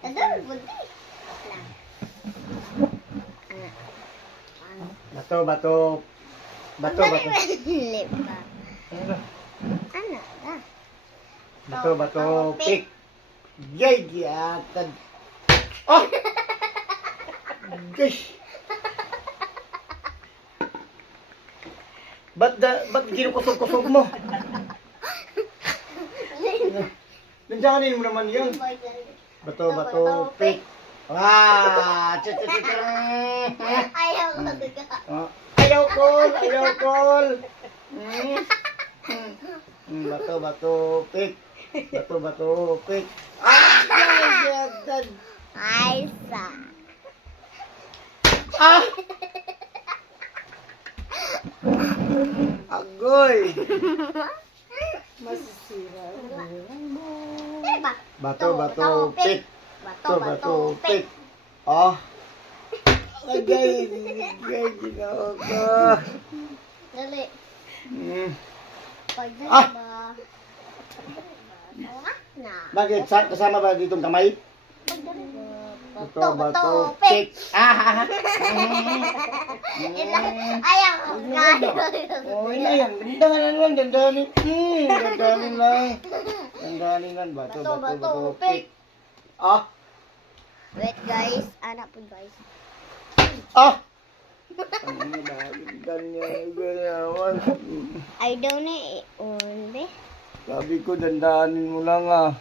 Kadang bunti. Lang. Bato, bato. Bato, bato. Lip ba? Ano? Ano ba? Bato, bato, pick. Yay, giyatad. Oh! Gosh! Ba't ginukusog-kusog mo? Nandiyanin mo naman yun. Bato, bato, pick. Ah! Ayaw ko ga. Ayaw call! Ayaw call! Bato, bato, pick. Bato, bato, pick. Ah! Giyatad. Ay, sa. Ah! Agoy! Masisira. Diba? Bato, bato, pick. Bato, bato, pick. pick. Oh. Agay, agay, ginawa ko. Dali. Pagdali Ah! ba? Na. Bakit? Kasama ba ditong kamay? Pagdali ba? Bato, bato, pick. Ah! Ayaw ko ga. Oh, ina yan. Dandanin lang, dandanin. Dandanin lang. Dandanin lang. Bato, Bato, bato, bato, bato, pick. pick. Ah! Wait guys, anak po guys. Ah! Ang dahil ganyan, ganawan. I don't know. Onde. Sabi ko, dandanin mo lang ah.